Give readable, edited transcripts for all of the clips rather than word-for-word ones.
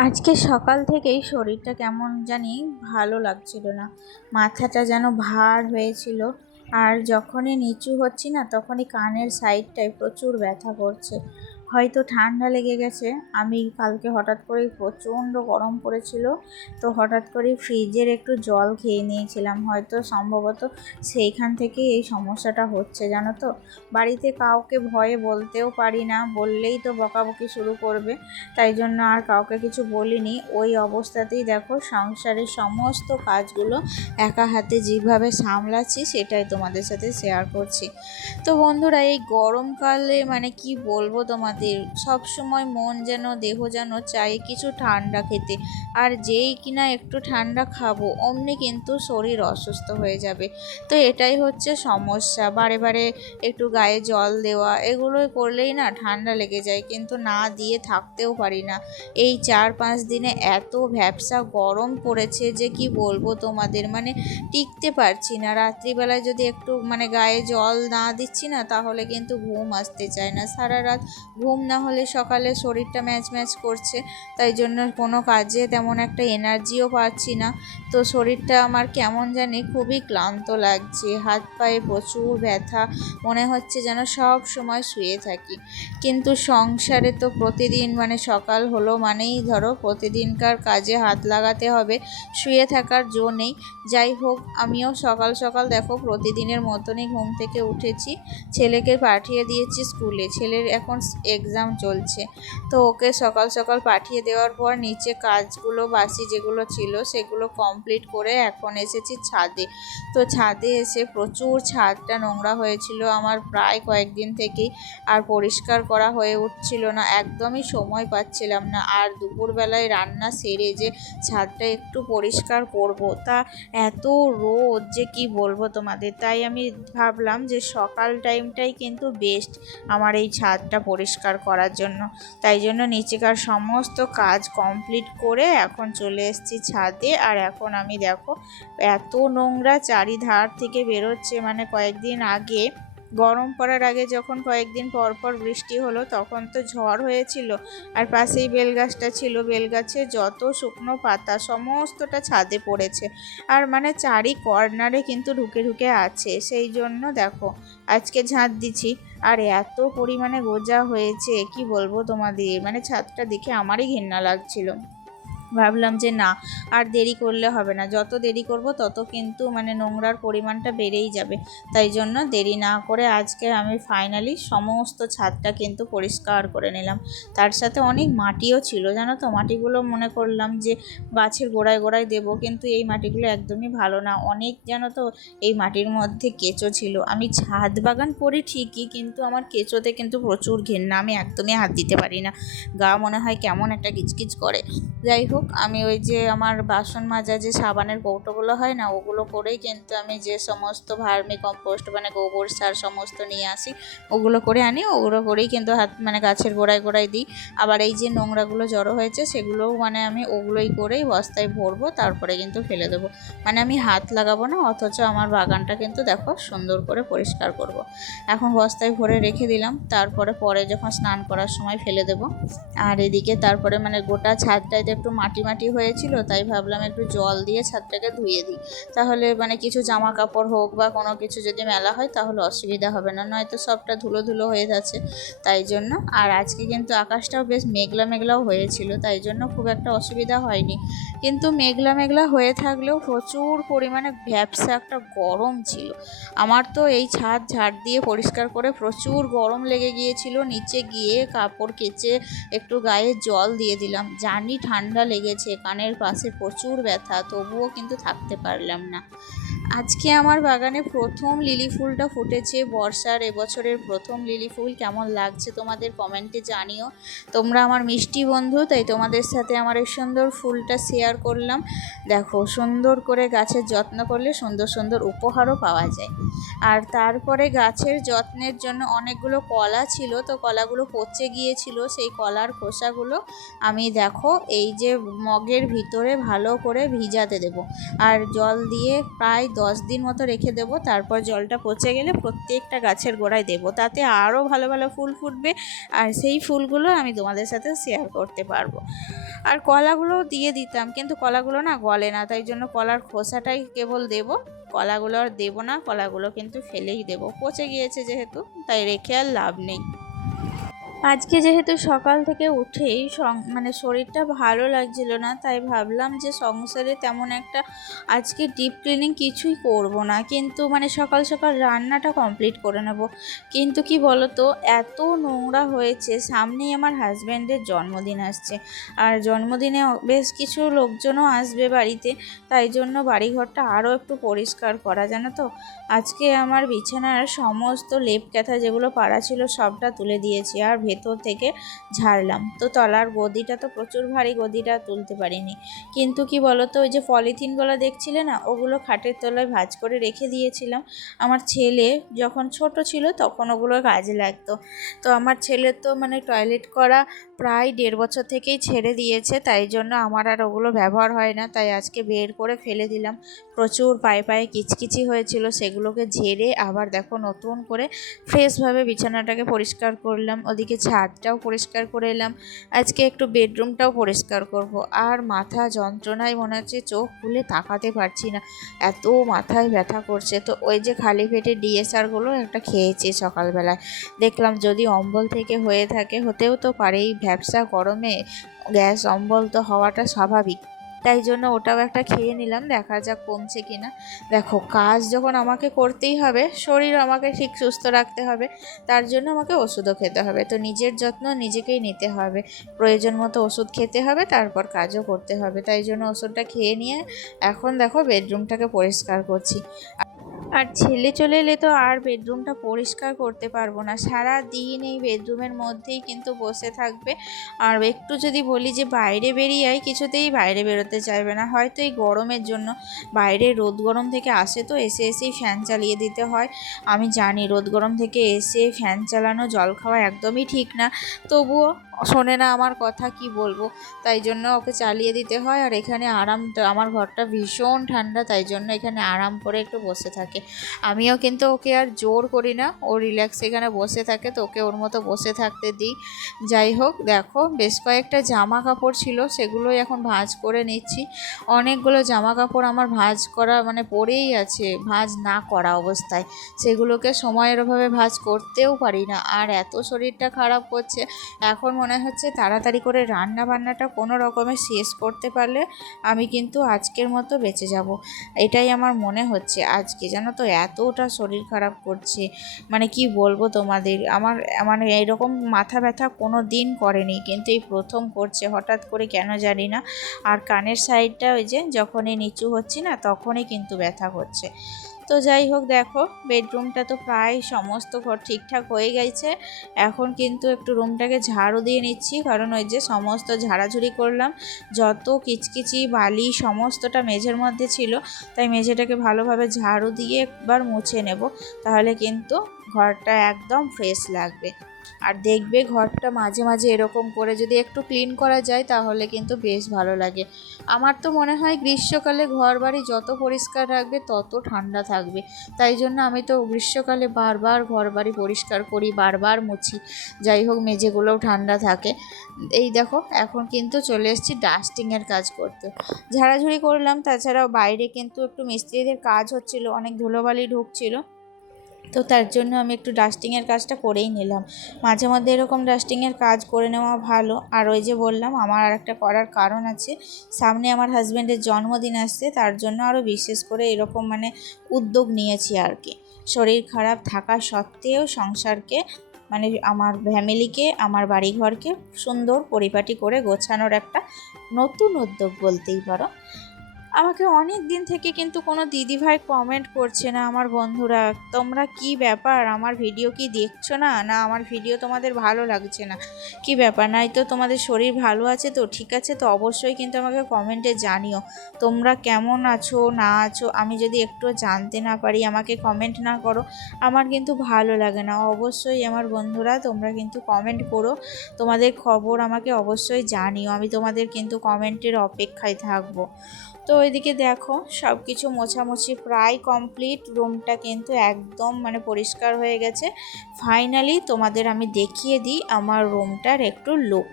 আজকে সকাল থেকেই শরীরটা কেমন জানি ভালো লাগছিল না। মাথাটা যেন ভার হয়েছিল। আর যখনই নিচু হচ্ছি না তখনই কানের সাইডটায় প্রচুর ব্যথা করছে। হয়তো ঠান্ডা লেগে গেছে। আমি কালকে হঠাৎ করেই প্রচণ্ড গরম পড়েছিল, তো হঠাৎ করে ফ্রিজের একটু জল খেয়ে নিয়েছিলাম। হয়তো সম্ভবত সেইখান থেকেই এই সমস্যাটা হচ্ছে, জানো তো। বাড়িতে কাউকে ভয়ে বলতেও পারি না, বললেই তো বকাবকি শুরু করবে। তাই জন্য আর কাউকে কিছু বলিনি। ওই অবস্থাতেই দেখো সংসারের সমস্ত কাজগুলো একা হাতে যেভাবে সামলাচ্ছি সেটাই তোমাদের সাথে শেয়ার করছি। তো বন্ধুরা, এই গরমকালে মানে কি বলবো তোমাদের, সব সময় মন যেন দেহ যেন চাই কিছু ঠান্ডা খেতে। আর যেই কিনা একটু ঠান্ডা খাবো অমনি কিন্তু শরীর অসুস্থ হয়ে যাবে। তো এটাই হচ্ছে সমস্যা। বারে বারে একটু গায়ে জল দেওয়া এগুলোই করলেই না ঠান্ডা লেগে যায়, কিন্তু না দিয়ে থাকতেও পারি না। এই 4-5 দিনে এত ভ্যাপসা গরম পড়েছে যে কি বলবো তোমাদের, মানে টিকতে পারছি না। রাত্রিবেলায় যদি একটু মানে গায়ে জল না দিচ্ছি না তাহলে কিন্তু ঘুম আসতে চায় না। সারা রাত ঘুম না হলে সকালে শরীরটা ম্যাচ ম্যাচ করছে, তাই জন্য কোনো কাজে তেমন একটা এনার্জিও পাচ্ছি না। তো শরীরটা আমার কেমন জানি খুবই ক্লান্ত লাগছে, হাত পায়ে প্রচুর ব্যথা, মনে হচ্ছে যেন সব সময় শুয়ে থাকি। কিন্তু সংসারে তো প্রতিদিন মানে সকাল হলো মানেই ধরো প্রতিদিনকার কাজে হাত লাগাতে হবে, শুয়ে থাকার জো নেই। যাই হোক, আমিও সকাল সকাল দেখো প্রতিদিনের মতনই ঘুম থেকে উঠেছি, ছেলেকে পাঠিয়ে দিয়েছি স্কুলে। ছেলের এখন এক্সাম চলছে, তো ওকে সকাল সকাল পাঠিয়ে দেওয়ার পর নিচে কাজগুলো বাসি যেগুলো ছিল সেগুলো কমপ্লিট করে এখন এসেছি ছাদে। তো ছাদে এসে প্রচুর ছাদটা নোংরা হয়েছিল আমার প্রায় কয়েকদিন থেকেই, আর পরিষ্কার করা হয়ে উঠছিল না, একদমই সময় পাচ্ছিলাম না। আর দুপুরবেলায় রান্না সেরে যে ছাদটা একটু পরিষ্কার করব, তা এত রোদ যে কি বলবো তোমাদের। তাই আমি ভাবলাম যে সকাল টাইমটাই কিন্তু বেস্ট আমার এই ছাদটা পরিষ্কার করার জন্য। তাই জন্য নিচেকার সমস্ত কাজ কমপ্লিট করে এখন চলে এসেছি ছাদে। আর এখন আমি দেখো এত নোংরা চারিধার থেকে বেরোচ্ছে, মানে কয়েকদিন আগে গরম পড়ার আগে যখন কয়েকদিন পর পর বৃষ্টি হলো তখন তো ঝড় হয়েছিল, আর পাশেই বেলগাছটা ছিল, বেলগাছে যত শুকনো পাতা সমস্তটা ছাদে পড়েছে। আর মানে চারি কর্নারে কিন্তু ঢুকে ঢুকে আছে, সেই জন্য দেখো আজকে ঝাঁট দিচ্ছি। আর এত পরিমাণে গোজা হয়েছে কি বলবো তোমাদের, মানে ছাদটা দেখে আমারই ঘেন্না লাগছিল। ভাবলাম যে না, আর দেরি করলে হবে না, যত দেরি করব তত কিন্তু মানে নোংরার পরিমাণটা বেড়েই যাবে। তাই জন্য দেরি না করে আজকে আমি ফাইনালি সমস্ত ছাদটা কিন্তু পরিষ্কার করে নিলাম। তার সাথে অনেক মাটিও ছিল, জানো তো। মাটিগুলো মনে করলাম যে গাছের গোড়ায় গোড়ায় দেবো, কিন্তু এই মাটিগুলো একদমই ভালো না, অনেক জানো তো এই মাটির মধ্যে কেঁচো ছিল। আমি ছাদ বাগান করি ঠিকই, কিন্তু আমার কেঁচোতে কিন্তু প্রচুর ঘেন্না, আমি একদমই হাত দিতে পারি না, গা মনে হয় কেমন একটা কিচকিচ করে। যাই হোক, আমি ওই যে আমার বাসন মাজা যে সাবানের কৌটোগুলো হয় না, ওগুলো করেই কিন্তু আমি যে সমস্ত ভার্মি কম্পোস্ট মানে গোবর সার সমস্ত নিয়ে আসি ওগুলো করে আনি, ওগুলো করেই কিন্তু হাত মানে গাছের গোড়ায় গোড়ায় দিই। আবার এই যে নোংরাগুলো জড়ো হয়েছে সেগুলোও মানে আমি ওগুলোই করেই বস্তায় ভরবো, তারপরে কিন্তু ফেলে দেবো। মানে আমি হাত লাগাবো না, অথচ আমার বাগানটা কিন্তু দেখো সুন্দর করে পরিষ্কার করব। এখন বস্তায় ভরে রেখে দিলাম, তারপরে পরে যখন স্নান করার সময় ফেলে দেবো। আর এদিকে তারপরে মানে গোটা ছাদটায় একটু মাটি মাটি হয়েছিল, তাই ভাবলাম একটু জল দিয়ে ছাদটাকে ধুয়ে দিই, তাহলে মানে কিছু জামা কাপড় হোক বা কোনো কিছু যদি মেলা হয় তাহলে অসুবিধা হবে না, নয়তো সবটা ধুলো ধুলো হয়ে যাচ্ছে। তাই জন্য আর আজকে কিন্তু আকাশটাও বেশ মেঘলা মেঘলাও হয়েছিল, তাই জন্য খুব একটা অসুবিধা হয়নি। কিন্তু মেঘলা মেঘলা হয়ে থাকলেও প্রচুর পরিমাণে ভ্যাপসা একটা গরম ছিল। আমার তো এই ছাদ ঝাড় দিয়ে পরিষ্কার করে প্রচুর গরম লেগে গিয়েছিল, নিচে গিয়ে কাপড় কেচে একটু গায়ে জল দিয়ে দিলাম। জানি ঠান্ডা লেগেছে, কানের পাশে প্রচুর ব্যথা, তবুও কিন্তু থাকতে পারলাম না। আজকে আমার বাগানে প্রথম লিলি ফুলটা ফুটেছে, বর্ষার এবছরের প্রথম লিলি ফুল। কেমন লাগছে তোমাদের কমেন্টে জানিও। তোমরা আমার মিষ্টি বন্ধু, তাই তোমাদের সাথে আমার এই সুন্দর ফুলটা শেয়ার করলাম। দেখো সুন্দর করে গাছের যত্ন করলে সুন্দর সুন্দর উপহারও পাওয়া যায়। আর তারপরে গাছের যত্নের জন্য অনেকগুলো কলা ছিল, তো কলাগুলো পচে গিয়েছিল, সেই কলার খোসাগুলো আমি দেখো এই যে মগের ভিতরে ভালো করে ভিজাতে দেব, আর জল দিয়ে প্রায় 10 দিন মতো রেখে দেবো। তারপর জলটা পচে গেলে প্রত্যেকটা গাছের গোড়ায় দেবো, তাতে আরও ভালো ভালো ফুল ফুটবে, আর সেই ফুলগুলো আমি তোমাদের সাথে শেয়ার করতে পারবো। আর কলাগুলোও দিয়ে দিতাম, কিন্তু কলাগুলো না গলে না, তাই জন্য কলার খোসাটাই কেবল দেব। কলাগুলো আর দেবো না, কলাগুলো কিন্তু ফেলেই দেবো, পচে গিয়েছে যেহেতু, তাই রেখে আর লাভ নেই। আজকে যেহেতু সকাল থেকে উঠেই মানে শরীরটা ভালো লাগছিল না, তাই ভাবলাম যে সংসারে তেমন একটা আজকে ডিপ ক্লিনিং কিছুই করব না, কিন্তু মানে সকাল সকাল রান্নাটা কমপ্লিট করে নেব। কিন্তু কি বলতো, এত নোংরা হয়েছে, সামনেই আমার হাজব্যান্ডের জন্মদিন আসছে, আর জন্মদিনে বেশ কিছু লোকজনও আসবে বাড়িতে, তাই জন্য বাড়িঘরটা আরও একটু পরিষ্কার করা, জানো তো। আজকে আমার বিছানার সমস্ত লেপ কাঁথা যেগুলো পাড়া ছিল সবটা তুলে দিয়েছি, আর ভেতর থেকে ঝাড়লাম। তো তলার গদিটা তো প্রচুর ভারী, গদিটা তুলতে পারিনি। কিন্তু কি বলতো, ওই যে পলিথিনগুলো দেখছিলে না, ওগুলো খাটের তলায় ভাঁজ করে রেখে দিয়েছিলাম। আমার ছেলে যখন ছোট ছিল তখন ওগুলো কাজে লাগতো। তো আমার ছেলের তো মানে টয়লেট করা প্রায় 1.5 বছর থেকেই ছেড়ে দিয়েছে, তাই জন্য আমার আর ওগুলো ব্যবহার হয় না, তাই আজকে বের করে ফেলে দিলাম। প্রচুর পায়ে পায়ে কিচকিচি হয়েছিল, সেগুলোকে ঝেড়ে আবার দেখো নতুন করে ফ্রেশভাবে বিছানাটাকে পরিষ্কার করলাম। ওদিকে ছাদটাও পরিষ্কার করে এলাম। আজকে একটু বেডরুমটাও পরিষ্কার করব। আর মাথা যন্ত্রণায় মনে হচ্ছে চোখ খুলে তাকাতে পারছি না, এত মাথায় ব্যথা করছে। তো ওই যে খালি পেটে ডিএসআরগুলো একটা খেয়েছি সকালবেলায়, দেখলাম যদি অম্বল থেকে হয়ে থাকে, হতেও তো পারে, এই ভ্যাপসা গরমে গ্যাস অম্বল তো হওয়াটা স্বাভাবিক, তাই জন্য ওটাও একটা খেয়ে নিলাম, দেখা যাক কমছে কিনা। দেখো, কাজ যখন আমাকে করতেই হবে, শরীর আমাকে ঠিক সুস্থ রাখতে হবে, তার জন্য আমাকে ওষুধও খেতে হবে। তো নিজের যত্ন নিজেকেই নিতে হবে, প্রয়োজন মতো ওষুধ খেতে হবে, তারপর কাজও করতে হবে। তাই জন্য ওষুধটা খেয়ে নিয়ে এখন দেখো বেডরুমটাকে পরিষ্কার করছি। আর ছেলে চলে এলে তো আর বেডরুমটা পরিষ্কার করতে পারবো না, সারা দিন এই বেডরুমের মধ্যেই কিন্তু বসে থাকবে। আর একটু যদি বলি যে বাইরে বেরিয়ে আয়, কিছুতেই বাইরে বেরোতে চাইবে না, হয়তো এই গরমের জন্য। বাইরে রোদ গরম থেকে আসে তো এসে এসেই ফ্যান চালিয়ে দিতে হয়। আমি জানি রোদ গরম থেকে এসে ফ্যান চালানো, জল খাওয়া একদমই ঠিক না, তবুও শোনে না আমার কথা, কি বলবো। তাই জন্য ওকে চালিয়ে দিতে হয়। আর এখানে আরাম, আমার ঘরটা ভীষণ ঠান্ডা, তাই জন্য এখানে আরাম করে একটু বসে থাকে। আমিও কিন্তু ওকে আর জোর করি না, ও রিল্যাক্স এখানে বসে থাকে, তো ওকে ওর মতো বসে থাকতে দিই। যাই হোক, দেখো বেশ কয়েকটা জামা কাপড় ছিল, সেগুলোই এখন ভাঁজ করে নিচ্ছি। অনেকগুলো জামা কাপড় আমার ভাঁজ করা মানে পড়েই আছে, ভাঁজ না করা অবস্থায়, সেগুলোকে সময়ের অভাবে ভাঁজ করতেও পারি না। আর এত শরীরটা খারাপ করছে, এখন মনে হচ্ছে তাড়াতাড়ি করে রান্না বান্নাটা কোনো রকমে শেষ করতে পারলে আমি কিন্তু আজকের মতো বেঁচে যাব, এটাই আমার মনে হচ্ছে। আজকে জানো তো এতটা শরীর খারাপ করছে, মানে কি বলবো তোমাদের, আমার মানে এরকম মাথা ব্যথা কোনো দিন করেনি, কিন্তু এই প্রথম করছে হঠাৎ করে, কেন জানি না। আর কানের সাইডটা ওই যে যখনই নিচু হচ্ছি না, তখনই কিন্তু ব্যথা করছে। তো যাই হোক, দেখো বেডরুমটা তো প্রায় সমস্ত ঘর ঠিকঠাক হয়ে গেছে। এখন কিন্তু একটু রুমটাকে ঝাড়ু দিয়ে নিচ্ছি, কারণ ওই যে সমস্ত ঝাড়াঝুড়ি করলাম, যত কিচকিচি বালি সমস্তটা মেঝের মধ্যে ছিল, তাই মেঝেটাকে ভালোভাবে ঝাড়ু দিয়ে একবার মুছে নেব, তাহলে কিন্তু ঘরটা একদম ফ্রেশ লাগবে। আর দেখবে ঘরটা মাঝে মাঝে এরকম করে যদি একটু ক্লিন করা যায়, তাহলে কিন্তু বেশ ভালো লাগে। আমার তো মনে হয় গ্রীষ্মকালে ঘর বাড়ি যত পরিষ্কার রাখবে তত ঠান্ডা থাকবে, তাই জন্য আমি তো গ্রীষ্মকালে বারবার ঘর বাড়ি পরিষ্কার করি, বারবার মুছি, যাই হোক মেঝেগুলোও ঠান্ডা থাকে। এই দেখো এখন কিন্তু চলে এসেছি ডাস্টিংয়ের কাজ করতে। ঝাড়াঝুড়ি করলাম, তাছাড়াও বাইরে কিন্তু একটু মিস্ত্রিদের কাজ হচ্ছিল, অনেক ধুলোবালি ঢুকছিল, তো তার জন্য আমি একটু ডাস্টিংয়ের কাজটা করেই নিলাম। মাঝে মধ্যে এরকম ডাস্টিংয়ের কাজ করে নেওয়া ভালো। আর ওই যে বললাম, আমার আর একটা করার কারণ আছে, সামনে আমার হাজব্যান্ডের জন্মদিন আসছে, তার জন্য আরও বিশেষ করে এরকম মানে উদ্যোগ নিয়েছি আর কি। শরীর খারাপ থাকা সত্ত্বেও সংসারকে মানে আমার ফ্যামিলিকে, আমার বাড়িঘরকে সুন্দর পরিপাটি করে গোছানোর একটা নতুন উদ্যোগ বলতেই পারো। আমাকে অনেক দিন থেকে কিন্তু কোনো দিদিভাই কমেন্ট করছে না, আমার বন্ধুরা, তোমরা কি ব্যাপার, আমার ভিডিও কি দেখছো না, না আমার ভিডিও তোমাদের ভালো লাগছে না, কি ব্যাপার? নাই তো তোমাদের শরীর ভালো আছে তো, ঠিক আছে তো অবশ্যই কিন্তু আমাকে কমেন্টে জানিও তোমরা কেমন আছো না আছো। আমি যদি একটু জানতে না পারি, আমাকে কমেন্ট না করো, আমার কিন্তু ভালো লাগে না। অবশ্যই আমার বন্ধুরা তোমরা কিন্তু কমেন্ট করো, তোমাদের খবর আমাকে অবশ্যই জানিও, আমি তোমাদের কিন্তু কমেন্টের অপেক্ষায় থাকবো। তো ওইদিকে দেখো সব কিছু মোছামুছি প্রায় কমপ্লিট, রুমটা কিন্তু একদম মানে পরিষ্কার হয়ে গেছে। ফাইনালি তোমাদের আমি দেখিয়ে দিই আমার রুমটার একটু লুক।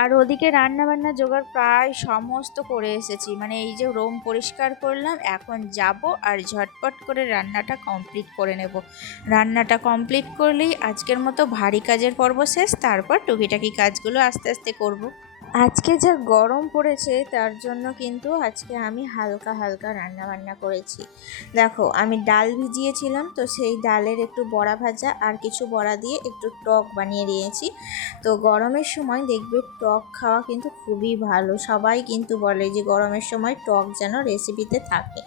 আর ওদিকে রান্না বান্না জোগাড় প্রায় সমস্ত করে এসেছি, মানে এই যে রুম পরিষ্কার করলাম, এখন যাব আর ঝটপট করে রান্নাটা কমপ্লিট করে নেব। রান্নাটা কমপ্লিট করলেই আজকের মতো ভারী কাজের পর্ব শেষ, তারপর টুকিটাকি কাজগুলো আস্তে আস্তে করব। আজকে যা গরম পড়েছে তার জন্য কিন্তু আজকে আমি হালকা হালকা রান্না বান্না করেছি। দেখো, আমি ডাল ভিজিয়েছিলাম, তো সেই ডালের একটু বড়া ভাজা আর কিছু বড়া দিয়ে একটু টক বানিয়ে নিয়েছি। তো গরমের সময় দেখবে টক খাওয়া কিন্তু খুবই ভালো, সবাই কিন্তু বলে যে গরমের সময় টক যেন রেসিপিতে থাকে।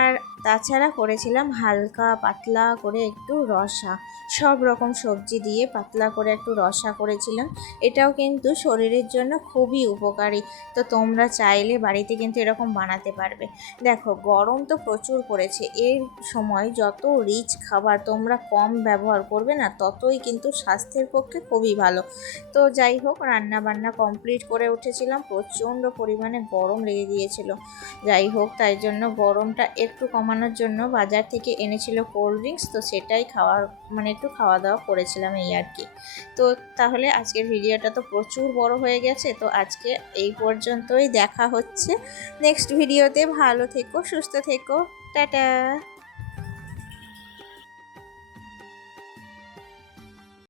আর তাছাড়া করেছিলাম হালকা পাতলা করে একটু রসা, সব রকম সবজি দিয়ে পাতলা করে একটু রসা করেছিলাম। এটাও কিন্তু শরীরের জন্য খুবই উপকারী, তো তোমরা চাইলে বাড়িতে কিন্তু এরকম বানাতে পারবে। দেখো, গরম তো প্রচুর পড়েছে, এর সময় যত রিচ খাবার তোমরা কম ব্যবহার করবে না, ততই কিন্তু স্বাস্থ্যের পক্ষে খুবই ভালো। তো যাই হোক, রান্না বান্না কমপ্লিট করে উঠেছিলাম, প্রচণ্ড পরিমাণে গরম লেগে গিয়েছিল। যাই হোক, তাই জন্য গরমটা একটু কমানোর জন্য বাজার থেকে এনেছিল কোল্ড ড্রিঙ্কস, তো সেটাই একটু খাওয়া দাওয়া করেছিলাম, এই আর কি। তো তাহলে আজকের ভিডিওটা তো প্রচুর বড় হয়ে গেছে, তো আজকে এই পর্যন্তই। দেখা হচ্ছে নেক্সট ভিডিওতে। ভালো থেকো, সুস্থ থেকো, টাটা।